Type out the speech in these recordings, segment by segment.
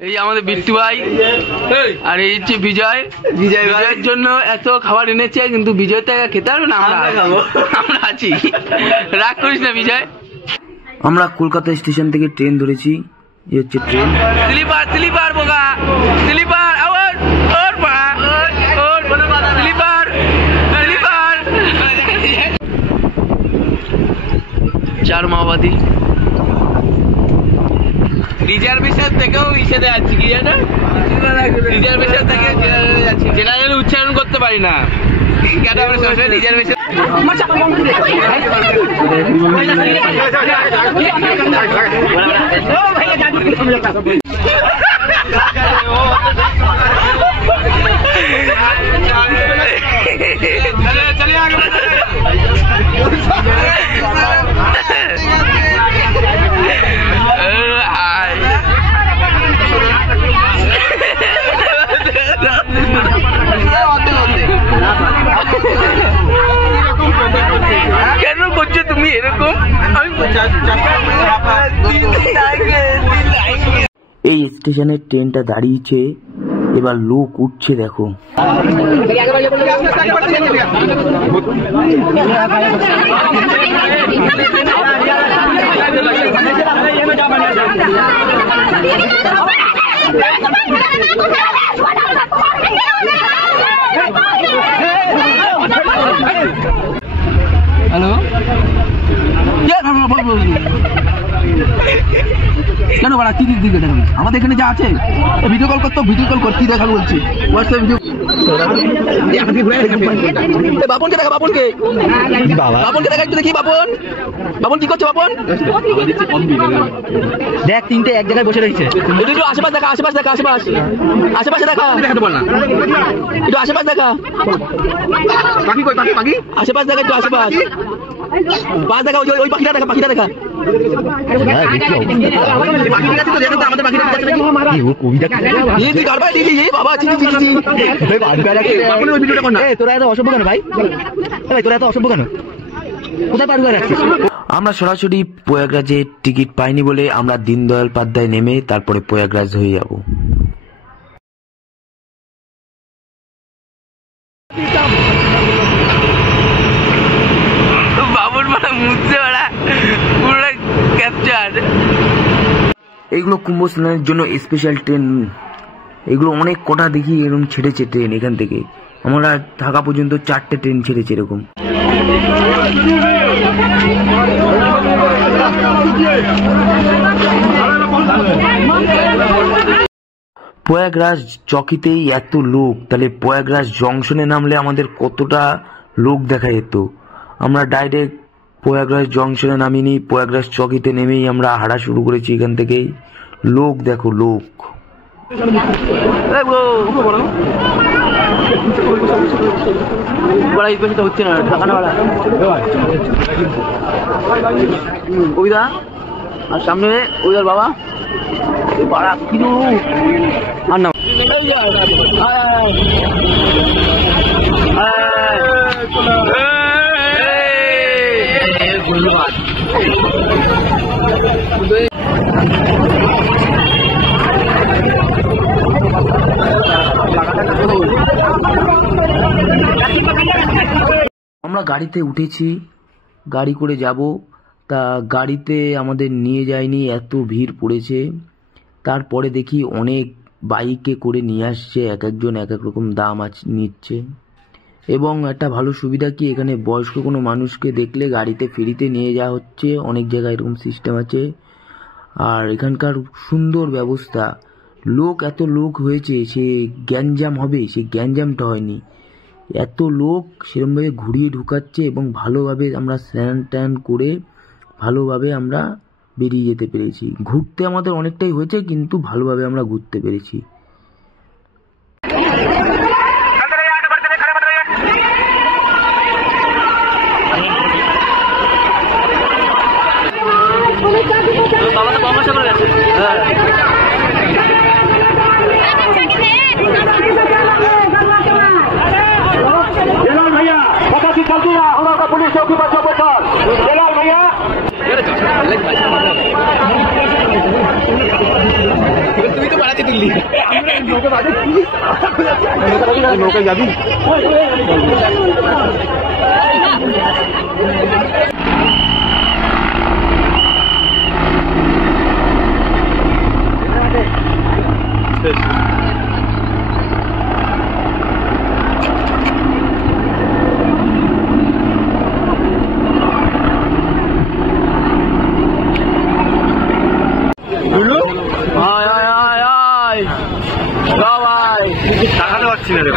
এই যে আমাদের বিট্টু ভাই আর এই হচ্ছে বিজয়। বিজয়ের জন্য এত খাবার এনেছে, কিন্তু বিজয় তো খেতে পারবে না, আমরা আছি, রাগ করিস না বিজয়। আমরা কলকাতা স্টেশন থেকে ট্রেন ধরেছি, এই হচ্ছে ট্রেন। স্লিপার স্লিপার বোকা স্লিপার, আওয়াজ ওর পা ওর স্লিপার স্লিপার। চার মাওবাদী রিজার্ভেশন থেকেও ইসেতে যাচ্ছি, কি জানো, রিজার্ভেশন থেকে যাচ্ছি, জেনারেল উচ্চারণ করতে পারি না, কেন আমরা সবসময় রিজার্ভেশন। কেন করছো তুমি এরকম? এই স্টেশনের ট্রেনটা দাঁড়িয়েছে, এবার লোক উঠছে দেখো। হ্যালো, কেন বাড়া কি দিক দিকে দেখাবি? আমাদের এখানে যা আছে ভিডিও কল করতো, ভিডিও কল করতে দেখা বলছি, হোয়াটসঅ্যাপ ভিডিও। বাপনকে দেখা, বাপনকে বাপনকে দেখা একটু দেখি। বাপন বাপন কি করছে? বাপন দেখ, তিনটে এক জায়গায় বসে রয়েছে। একটু আশেপাশ দেখা, আশেপাশ দেখা, আশেপাশ আশেপাশে দেখা, একটু আশেপাশ দেখা, আশেপাশ দেখা, একটু আশেপাশ পাশ দেখা, ওই পাখিটা দেখা, পাখিটা দেখা। আমরা সরাসরি প্রয়াগরাজের টিকিট পাইনি বলে আমরা দীনদয়াল পাধ্যায় নেমে তারপরে প্রয়াগরাজ হয়ে যাব। এইগুলো কুম্ভ স্নানের জন্য স্পেশাল ট্রেন, এগুলো অনেক কটা দেখি এরকম ছেড়েছে ট্রেন। এখান থেকে আমরা থাকা পর্যন্ত 4টে ট্রেন ছেড়েছে এরকম। প্রয়াগরাজ চকিতেই এত লোক, তাহলে প্রয়াগরাজ জংশনে নামলে আমাদের কতটা লোক দেখা যেত। আমরা ডাইরেক্ট প্রয়াগরাজ জংশনে নামিনি, প্রয়াগরাজ চকিতে নেমেই আমরা হাঁটা শুরু করেছি। এখান থেকেই লোক দেখো, লোক। হচ্ছে না ওইদা, আর সামনে ওইদার বাবা পাড়া কিরু আর না আমরা গাড়িতে উঠেছি, গাড়ি করে যাব, তা গাড়িতে আমাদের নিয়ে যায়নি, এত ভিড় পড়েছে। তারপরে দেখি অনেক বাইকে করে নিয়ে আসছে, এক একজন এক এক রকম দাম নিচ্ছে। এবং একটা ভালো সুবিধা কি, এখানে বয়স্ক কোনো মানুষকে দেখলে গাড়িতে ফ্রিতে নিয়ে যাওয়া হচ্ছে, অনেক জায়গায় এরকম সিস্টেম আছে। আর এখানকার সুন্দর ব্যবস্থা, লোক এত লোক হয়েছে, সে গ্যাঞ্জাম হবে, সে গ্যাঞ্জামটা হয়নি। এত লোক সেরকমভাবে ঘুরিয়ে ঢুকাচ্ছে এবং ভালোভাবে আমরা স্নান টান করে ভালোভাবে আমরা বেরিয়ে যেতে পেরেছি। ঘুরতে আমাদের অনেকটাই হয়েছে, কিন্তু ভালোভাবে আমরা ঘুরতে পেরেছি। पुलिस चौकी पर चौकीदार जलाल भैया তুমি তো বাড়াতে নৌকা যাবি? টাকাতে পারছি না রে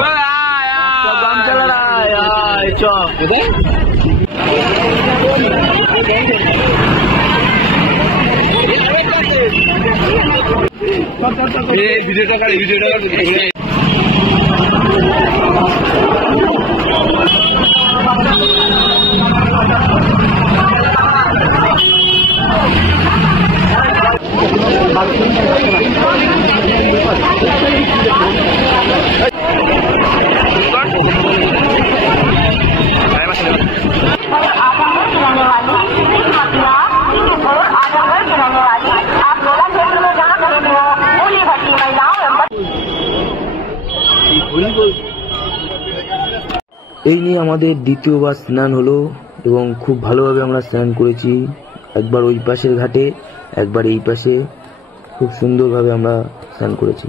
এই নিয়ে আমাদের দ্বিতীয়বার স্নান হলো এবং খুব ভালোভাবে আমরা স্নান করেছি। একবার ওই পাশের ঘাটে, একবার এই পাশে, খুব সুন্দরভাবে আমরা স্নান করেছি।